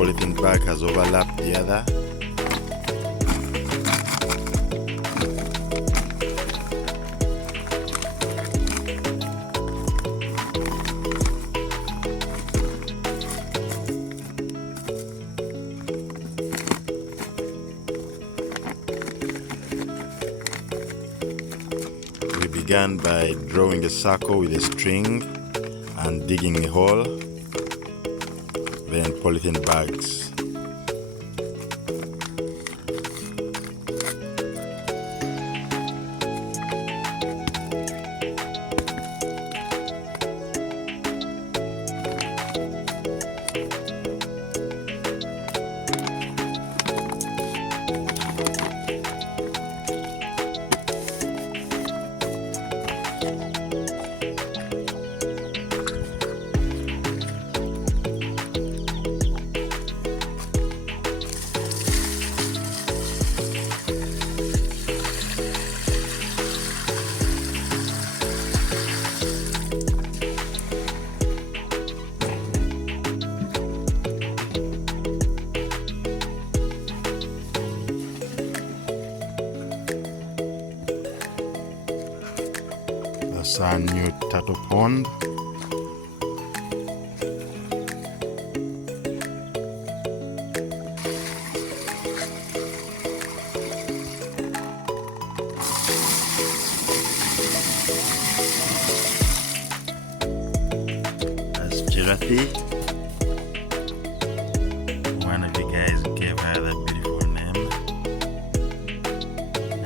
polythene bag has overlapped the other. We began by drawing a circle with a string and digging a hole, then polythene bags. That's our new turtle pond. That's Giraffe. One of you guys gave her that beautiful name,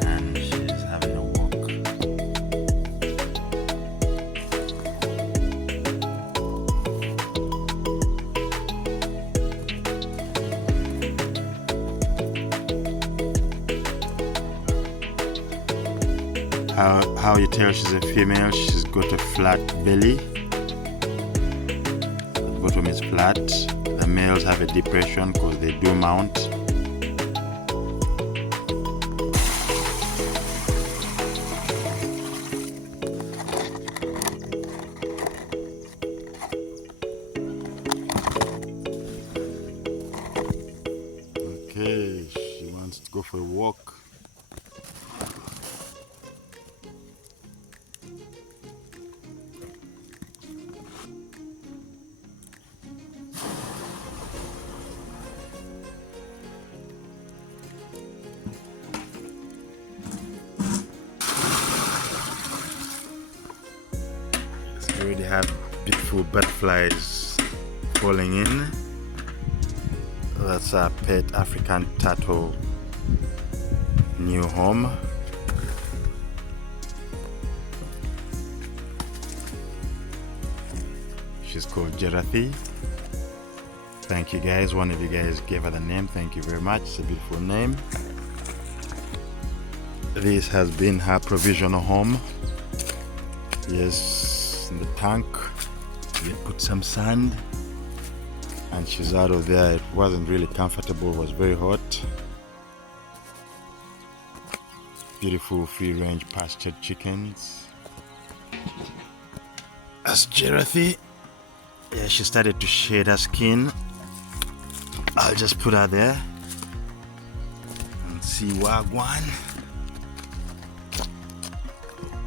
and she's having a walk. How you tell she's a female? She's got a flat belly. The bottom is flat. The males have a depression because they do mount. Okay, she wants to go for a walk. We already have beautiful butterflies falling in. That's our pet African turtle new home. She's called Giraffe. Thank you guys. One of you guys gave her the name. Thank you very much. It's a beautiful name. This has been her provisional home. Yes, in the tank we put some sand, and she's out of there. It wasn't really comfortable, it was very hot. Beautiful free-range pastured chickens. That's Giraffe. Yeah, she started to shed her skin. I'll just put her there and see Wagwan.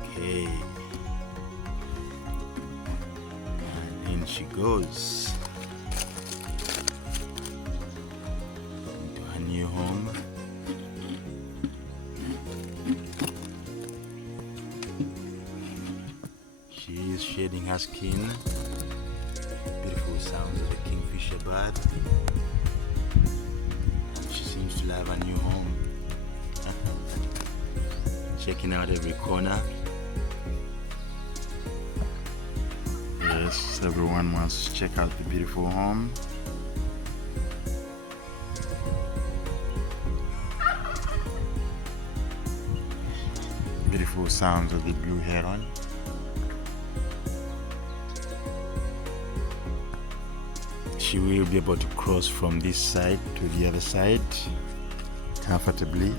Okay. And in she goes into her new home. She is shedding her skin. Beautiful sounds of the kingfisher bird. She seems to have a new home. Checking out every corner. Yes, everyone wants to check out the beautiful home. Beautiful sounds of the blue heron. She will be able to cross from this side to the other side comfortably.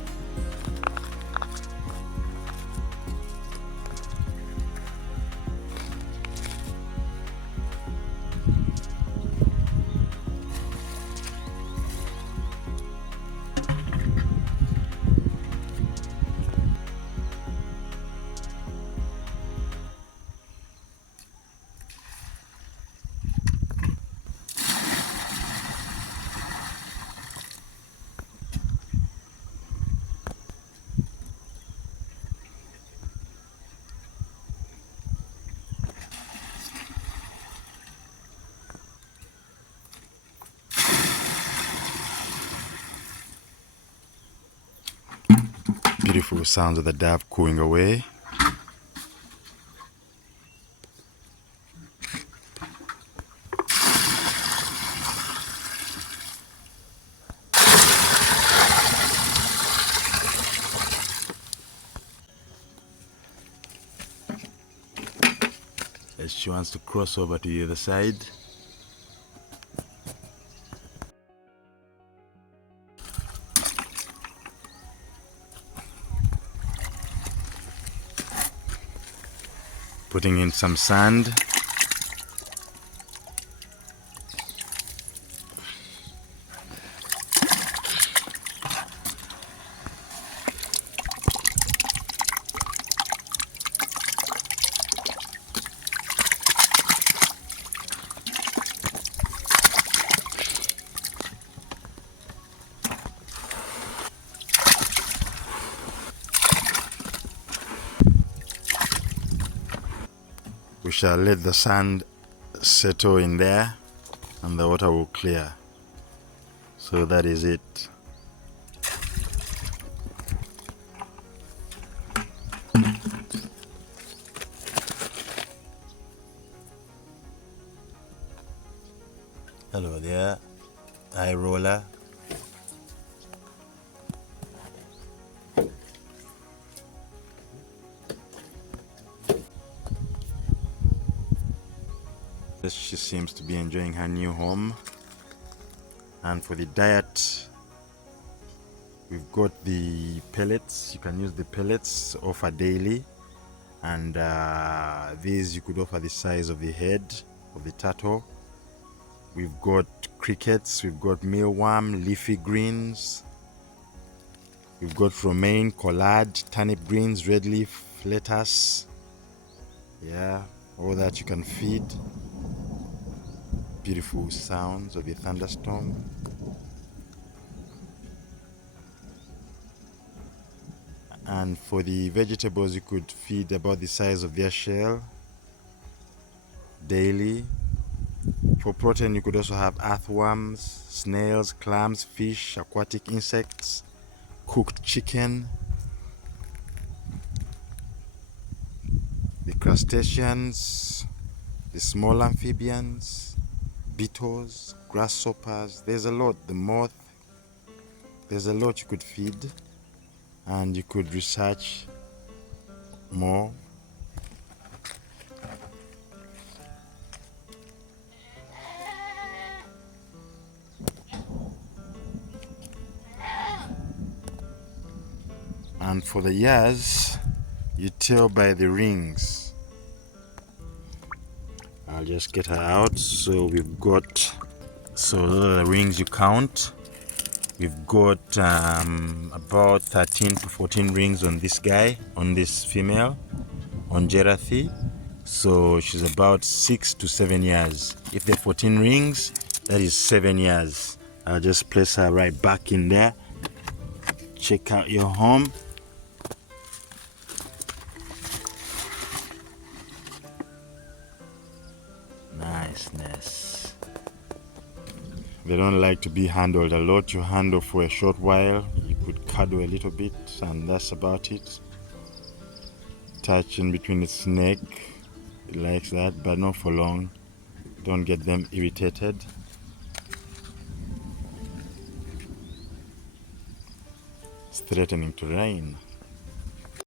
Beautiful sounds of the dove cooing away. As she wants to cross over to the other side. Putting in some sand. We shall let the sand settle in there and the water will clear. So that is it. Hello there, eye roller. She seems to be enjoying her new home. And for the diet, we've got the pellets. You can use the pellets, offer daily, and these you could offer the size of the head of the turtle. We've got crickets, we've got mealworm, leafy greens, we've got romaine, collard, turnip greens, red leaf, lettuce. Yeah, all that you can feed. Beautiful sounds of the thunderstorm. And for the vegetables, you could feed about the size of their shell daily. For protein, you could also have earthworms, snails, clams, fish, aquatic insects, cooked chicken, the crustaceans, the small amphibians, beetles, grasshoppers. There's a lot. The moth. There's a lot you could feed, and you could research more. And for the ears, you tell by the rings. I'll just get her out. So we've got, the rings you count. We've got about 13 to 14 rings on this guy, on this female, on Jerathi. So she's about 6 to 7 years. If there are 14 rings, that is 7 years. I'll just place her right back in there. Check out your home. Niceness. They don't like to be handled a lot. You handle for a short while, you could cuddle a little bit, and that's about it. Touch in between its neck, it likes that, but not for long. Don't get them irritated. It's threatening to rain.